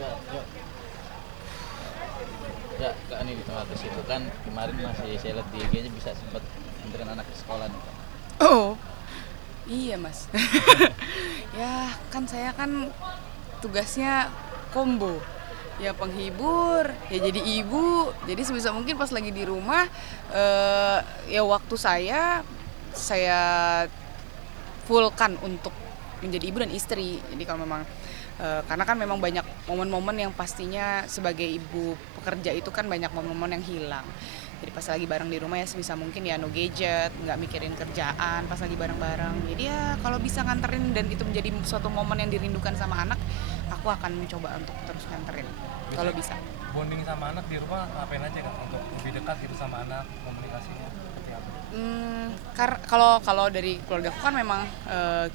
Ya, yuk. Ya, Kak, ini di tengah itu kan kemarin masih saya lihat di IG-nya bisa sempat anterin anak ke sekolah nih, Kak. Oh, iya mas. Ya kan saya kan tugasnya combo. Ya penghibur, ya jadi ibu. Jadi sebisa mungkin pas lagi di rumah, eh, ya waktu saya fullkan untuk menjadi ibu dan istri. Jadi kalau memang karena kan memang banyak momen-momen yang pastinya sebagai ibu pekerja itu kan banyak momen-momen yang hilang. Jadi pas lagi bareng di rumah ya sebisa mungkin ya no gadget, nggak mikirin kerjaan pas lagi bareng-bareng. Jadi ya kalau bisa nganterin dan itu menjadi suatu momen yang dirindukan sama anak, aku akan mencoba untuk terus nganterin kalau bisa. Bonding sama anak di rumah ngapain aja Kak untuk lebih dekat gitu sama anak, komunikasinya seperti apa? Kalau dari keluarga aku kan memang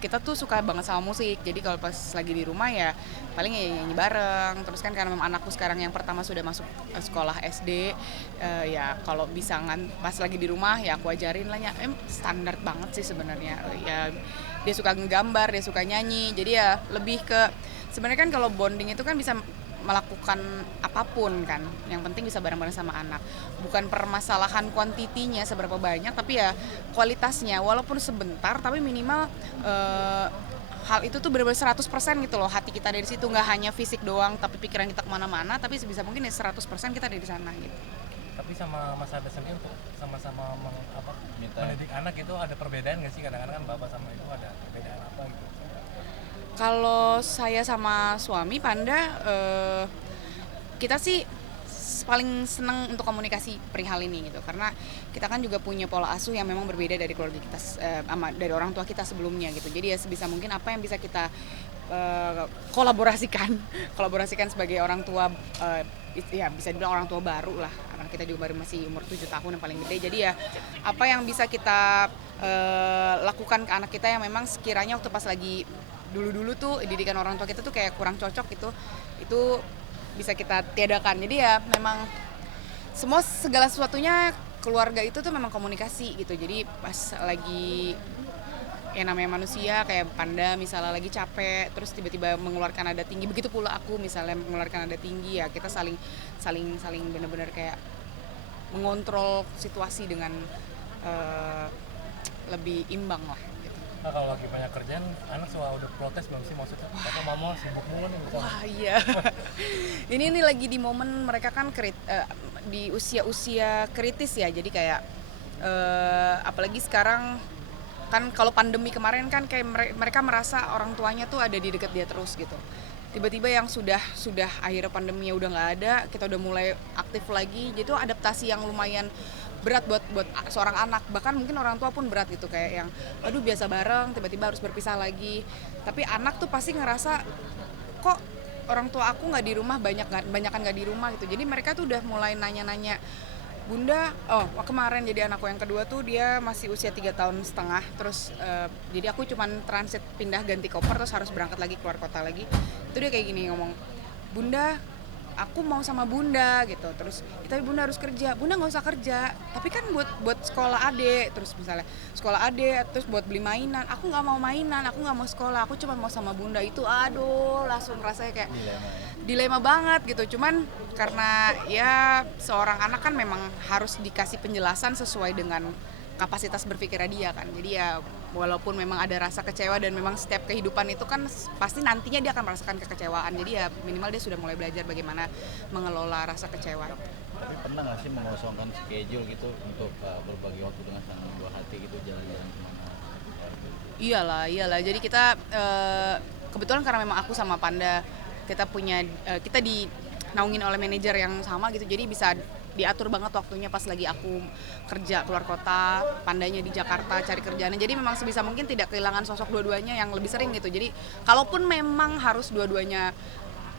kita tuh suka banget sama musik. Jadi kalau pas lagi di rumah ya paling ya nyanyi bareng. Terus kan karena memang anakku sekarang yang pertama sudah masuk sekolah SD, ya kalau bisa pas lagi di rumah ya aku ajarin lah ya. Standar banget sih sebenarnya. Ya dia suka nggambar, dia suka nyanyi. Jadi ya lebih ke sebenarnya kan kalau bonding itu kan bisa melakukan apapun kan, yang penting bisa bareng-bareng sama anak, bukan permasalahan kuantitinya seberapa banyak tapi ya kualitasnya, walaupun sebentar tapi minimal hal itu tuh benar-benar 100% gitu loh, hati kita dari situ, nggak hanya fisik doang tapi pikiran kita kemana-mana, tapi sebisa mungkin ya 100% kita ada di sana gitu. Tapi sama Mas Ada sendiri untuk sama-sama mendidik anak itu ada perbedaan nggak sih? Kadang-kadang kan bapak sama ibu ada perbedaan apa gitu? Kalau saya sama suami Panda, kita sih paling senang untuk komunikasi perihal ini gitu, karena kita kan juga punya pola asuh yang memang berbeda dari keluarga kita, dari orang tua kita sebelumnya gitu. Jadi ya sebisa mungkin apa yang bisa kita kolaborasikan kolaborasikan sebagai orang tua, ya bisa dibilang orang tua baru lah, karena kita juga baru masih umur 7 tahun yang paling gede. Jadi ya apa yang bisa kita lakukan ke anak kita yang memang sekiranya waktu pas lagi dulu-dulu tuh didikan orang tua kita tuh kayak kurang cocok gitu, itu bisa kita tiadakan. Jadi ya memang segala sesuatunya keluarga itu tuh memang komunikasi gitu. Jadi pas lagi ya namanya manusia, kayak Panda misalnya lagi capek terus tiba-tiba mengeluarkan nada tinggi, begitu pula aku misalnya mengeluarkan nada tinggi, ya kita saling benar-benar kayak mengontrol situasi dengan lebih imbang lah gitu. Nah, kalau lagi banyak kerjaan, anak suka udah protes belum sih maksudnya? Papa mama sibuk mulu nih gitu. Wah iya. ini lagi di momen mereka kan di usia kritis ya. Jadi kayak apalagi sekarang kan kalau pandemi kemarin kan kayak mereka merasa orang tuanya tuh ada di dekat dia terus gitu. Tiba-tiba yang sudah akhirnya pandeminya udah nggak ada, kita udah mulai aktif lagi. Jadi itu adaptasi yang lumayan berat buat seorang anak, bahkan mungkin orang tua pun berat gitu, kayak yang aduh biasa bareng tiba-tiba harus berpisah lagi. Tapi anak tuh pasti ngerasa kok orang tua aku nggak di rumah, banyakan nggak di rumah gitu. Jadi mereka tuh udah mulai nanya-nanya, Bunda, kemarin jadi anakku yang kedua tuh dia masih usia 3 tahun setengah, terus jadi aku cuman transit pindah ganti koper terus harus berangkat lagi keluar kota lagi. Itu dia kayak gini ngomong, Bunda, aku mau sama Bunda gitu. Terus tapi Bunda harus kerja. Bunda nggak usah kerja, tapi kan buat sekolah adek. Terus misalnya sekolah adek, terus buat beli mainan. Aku nggak mau mainan, aku nggak mau sekolah, aku cuma mau sama Bunda. Itu aduh langsung rasanya kayak dilema banget gitu. Cuman karena ya seorang anak kan memang harus dikasih penjelasan sesuai dengan kapasitas berpikirnya dia kan. Jadi ya walaupun memang ada rasa kecewa dan memang setiap kehidupan itu kan pasti nantinya dia akan merasakan kekecewaan. Jadi ya minimal dia sudah mulai belajar bagaimana mengelola rasa kecewa. Tapi pernah nggak sih mengosongkan schedule gitu untuk berbagi waktu dengan sang dua hati gitu, jalan-jalan kemana? Iyalah. Jadi kita kebetulan karena memang aku sama Panda kita dinaungin oleh manajer yang sama gitu. Jadi bisa diatur banget waktunya pas lagi aku kerja keluar kota, Pandanya di Jakarta cari kerjaannya. Jadi memang sebisa mungkin tidak kehilangan sosok dua-duanya yang lebih sering gitu. Jadi kalaupun memang harus dua-duanya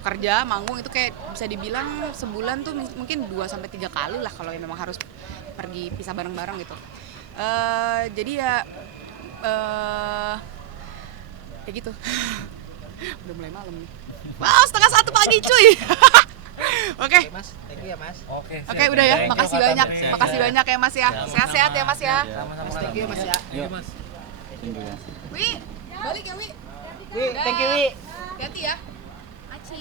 kerja, manggung, itu kayak bisa dibilang sebulan tuh mungkin 2-3 kali lah kalau memang harus pergi pisah bareng-bareng gitu. Jadi ya ya gitu. Udah mulai malam nih. Wow, 1:30 pagi cuy. Oke. Mas, thank you ya Mas. Oke, Udah ya. Thank you, Makasih Kak banyak. Tantri. Makasih banyak ya Mas ya. Sehat-sehat ya Mas ya. Sama-sama. Mas, thank you Mas ya. Yuk. Mas. Thank you ya. Wi, balik ya Wi. Wi, thank you Wi. Hati ya. Aci.